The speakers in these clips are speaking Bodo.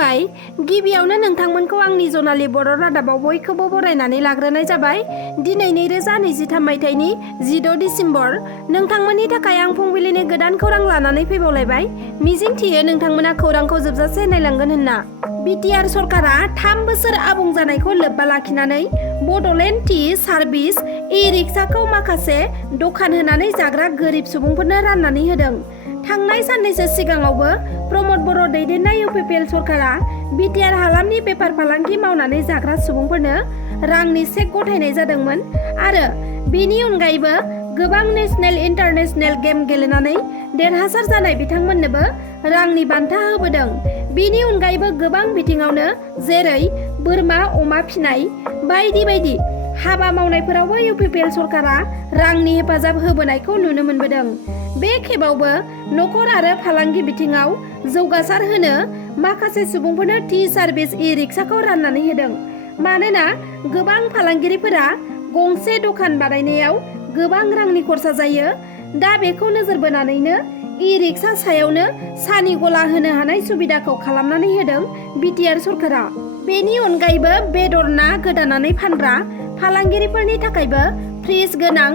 खुलुमबाय। गिबियावनो नोंथांमोनखौ आंनि जनालि बर' रादाबाव बयखौबो बरायनानै लाग्रोनाय जाबाय। दिनै 2023 मायथाइनि 16 डिसेम्बर। नोंथांमोननि थाखाय आं फुंबिलिनि गोदान खौरां लानानै फैबावलायबाय। मिजिंथियो नोंथांमोना खौरांखौ जोबजासे नायलांगोन होनना। बिटिआर सरकारा 3 बोसोर आबुं जानायखौ लोब्बा लाखिनानै बड'लेण्ड टि सार्भिस इ-रिक्साखौ माखासे दखान होनानै जाग्रा गोरिब सुबुंफोरनो राननानै होदों। थांनाय साननैसो सिगाङावबो प्रमद बर' दैदेननाय इउपिपिएल सरकारा बिटिआर हालामनि बेफार फालांगि मावनानै जाग्रा सुबुंफोरनो रांनि चेक गथायनाय जादोंमोन आरो बेनि अनगायैबो गोबां नेशनेल इन्टारनेशनेल गेम गेलेनानै देरहासार जानाय बिथांमोननोबो रांनि बान्था होबोदों। बेनि अनगायैबो गोबां बिथिङावनो जेरै बोरमा अमा फिनाय बायदि बायदि हाबा मावनायफोरावबो इउपिपिएल सरकारा रांनि हेफाजाब होबोनायखौ नुनो मोनबोदों। बे खेबावबो नखर आरो फालांगि बिथिङाव जौगासार होनो माखासे सुबुंफोरनो टि सार्भिस इ-रिक्साखौ राननानै होदों। मानोना गोबां फालांगिरिफोरा गंसे दखान बानायनायाव गोबां रांनि खरसा जायो। दा बेखौ नोजोर बोनानैनो इ-रिक्सा सायावनो सानि गला होनो हानाय सुबिदाखौ खालामनानै होदों बिटिआर सरकारा। बेनि अनगायैबो बेदर ना गोदानानै फानग्रा फालांगिरिफोरनि थाखायबो फ्रिज गोनां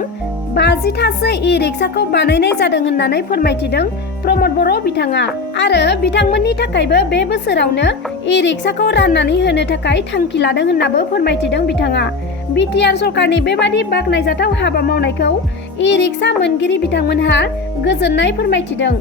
50थासो इ-रिक्साखौ बानायनाय जादों होननानै फोरमायथिदों प्रमद बर' बिथाङा आरो बिथांमोननि थाखायबो बे बोसोरावनो इ-रिक्साखौ राननानै होनो थाखाय थांखि लादों होननाबो फोरमायथिदों बिथाङा। बिटिआर सरकारनि बेबादि बाखनायजाथाव हाबा मावनायखौ इ-रिक्सा मोनगिरि बिथांमोनहा गोजोननाय फोरमायथिदों।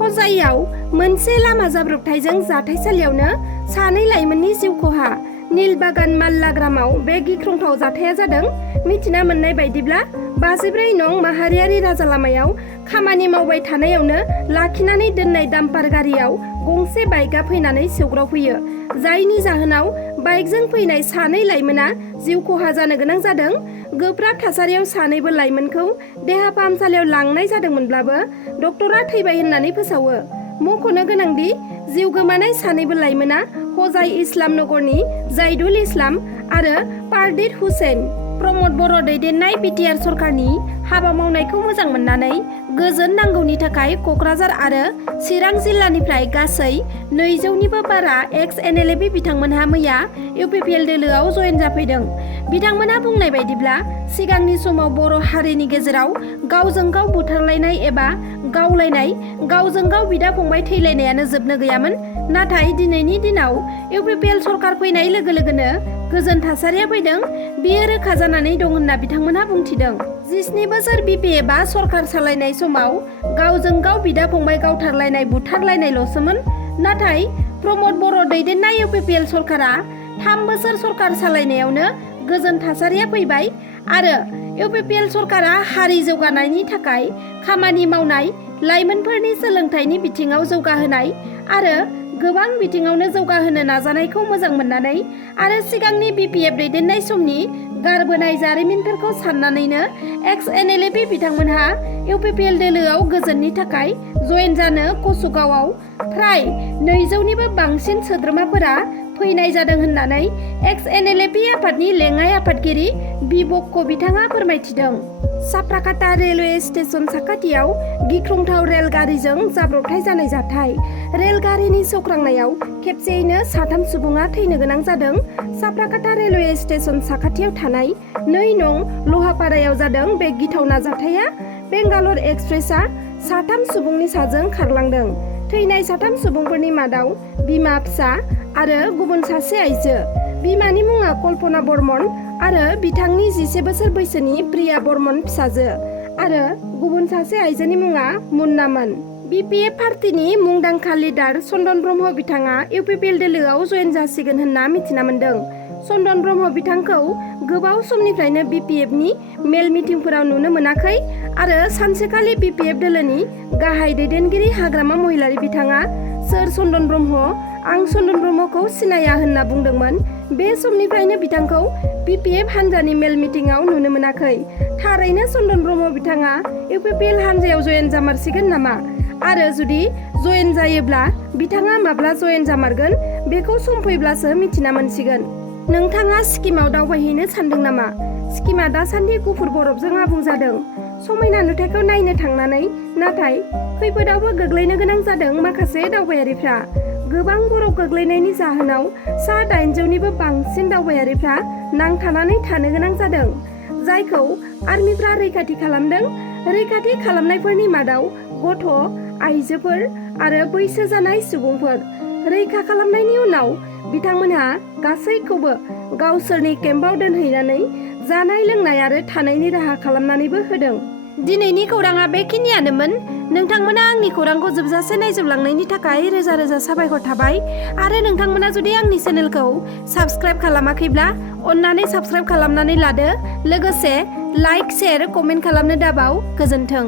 हजाइयाव मोनसे लामा जाब्रबथायजों जाथायसालियावनो 2 लाइमोननि जिउ खहा। नीलबागान माल्लाग्रामाव बे गिख्रंथाव जाथाया जादों। मिथिना मोननाय बायदिब्ला 54 नं माहारियारि राजा लामायाव खामानि मावबाय थानायावनो लाखिनानै दोननाय डाम्पार गारियाव गंसे बाइकआ फैनानै सौग्रावफैयो। जायनि जाहोनाव बाइकजों फैनाय 2 लाइमोना जिउ खहा जानो गोनां जादों। गोब्राब थासारियाव 2बो लाइमोनखौ देहा फाहामसालियाव लांनाय जादोंमोनब्लाबो डक्टरा थैबाय होननानै फोसावो। मख'नो गोनांदि जिउ गोमानाय 2बो लाइमोना हजाइ इस्लाम नगरनि जाइदुल इस्लाम आरो पारदित हुसेन। प्रमद बर' दैदेननाय बिटिआर सरकारनि हाबा मावनायखौ मोजां मोननानै गोजोन नांगौनि थाखाय क'क्राझार आरो चिरां जिल्लानिफ्राय गासै 200निबो बारा एक्स एनएलए बिथांमोनहा मैया इउपिपिएल दोलोआव जयेन जाफैदों। बिथांमोनहा बुंनाय बायदिब्ला सिगांनि समाव बर' हारिनि गेजेराव गावजों गाव बुथारलायनाय एबा गावलायनाय गावजों गाव बिदा फंबाय थैलायनायानो जोबनो गैयामोन। नाथाय दिनैनि दिनाव इउपिपिएल सरकार फैनाय लोगो लोगोनो गोजोन थासारिया फैदों। बेयो रोखा जानानै दं होनना बिथांमोनहा बुंथिदों। 17 बोसोर बिपिएफआ सरकार सालायनाय समाव गावजों गाव बिदा फंबाय गावथारलायनाय बुथारलायनायल'सोमोन। नाथाय प्रमद बर' दैदेननाय इउपिपिएल सरकारा 3 बोसोर सरकार सालायनायावनो गोजोन थासारिया फैबाय आरो इउपिपिएल सरकारा हारि जौगानायनि थाखाय खामानि मावनाय, लाइमोनफोरनि सोलोंथाइनि बिथिङाव जौगाहोनाय आरो गोबां बिथिङावनो जौगाहोनो नाजानायखौ मोजां मोननानै आरो सिगांनि बिपिएफ दैदेननाय समनि गारबोनाय जारिमिनफोरखौ साननानैनो एक्स एनएलए बिथांमोनहा इउपिपिएल दोलोआव गोजोननि थाखाय जयेन जानो कसुगावआव फ्राय 200निबो बांसिन सोद्रोमाफोरा फैनाय जादों होननानै एक्स एनएलए आफादनि लेङाइ आफादगिरि बिबक्क बिथाङा फोरमायथिदों। साप्राकाटा रेलवे स्टेशन साखाथियाव गिख्रंथाव रेलगारिजों जाब्रबथाय जानाय जाथाय। रेलगारिनि सौख्रांनायाव खेबसेयैनो 3 सुबुङा थैनो गोनां जादों। साप्राकाटा रेलवे स्टेशन साखाथियाव थानाय 2 नं लहापारायाव जादों बे गिथावना जाथाया। बेंगालर एक्सप्रेसआ 3 सुबुंनि साजों खारलांदों। थैनाय 3 सुबुंफोरनि मादाव बिमा फिसा आरो गुबुन सासे आइजो। बिमानि मुङा कल्पना बर्मन आरो बिथांनि 11 बोसोर बैसोनि प्रिया बर्मन फिसाजो आरो गुबुन सासे आइजोनि मुङा मुन्नामोन। बिपिएफ पार्टीनि मुंदांखा लिडार चन्दन ब्रह्म बिथाङा इउपिपिएल दोलोआव जयेन जासिगोन होनना मिथिना मोन्दों। चन्दन ब्रह्म बिथांखौ गोबाव समनिफ्रायनो बिपिएफनि मेल मिटिंफोराव नुनो मोनाखै आरो सानसेखालि बिपिएफ दोलोनि गाहाय दैदेनगिरि हाग्रामा महिलारि बिथाङा सोर चन्दन ब्रह्म, आं चन्दन ब्रह्मखौ सिनाया होनना बुंदोंमोन। बे समनिफ्रायनो बिथांखौ बिपिएफ हान्जानि मेल मिटिंआव नुनो मोनाखै। थारैनो चन्दन ब्रह्म बिथाङा इउपिपिएल हान्जायाव जयेन जामारसिगोन नामा? आरो जुदि जयेन जायोब्ला बिथाङा माब्ला जयेन जामारगोन बेखौ सम फैब्लासो मिथिना मोनसिगोन। नोंथाङा सिक्किमाव दावबायहैनो सानदों नामा? सिक्किमा दासान्दि गुफुर बरफजों आबुं जादों। समायना नुथायखौ नायनो थांनानै नाथाय खैफोदावबो गोग्लैनो गोनां जादों माखासे दावबायारिफ्रा। गोबां बरफ गोग्लैनायनि जाहोनाव सा 800निबो बांसिन दावबायारिफ्रा नांथानानै थानो गोनां जादों, जायखौ आर्मिफ्रा रैखाथि खालामदों। रैखाथि खालामनायफोरनि मादाव गथ', आइजोफोर आरो बैसो जानाय सुबुंफोर। रैखा खालामनायनि उनाव बिथांमोनहा गासैखौबो गावसोरनि केम्पआव दोनहैनानै जानाय लोंनाय आरो थानायनि राहा खालामनानैबो होदों। दिनैनि खौराङा बेखिनियानोमोन। नोंथांमोना आंनि खौरांखौ जोबजासे नायजोबलांनायनि थाखाय रोजा रोजा साबायखर थाबाय। आरो नोंथांमोना जुदि आंनि चेनेलखौ साबस्क्राइब खालामाखैब्ला अन्नानै साबस्क्राइब खालामनानै लादो। लोगोसे लाइक, शेयार, कमेन्ट खालामनो दाबाव। गोजोन्थों।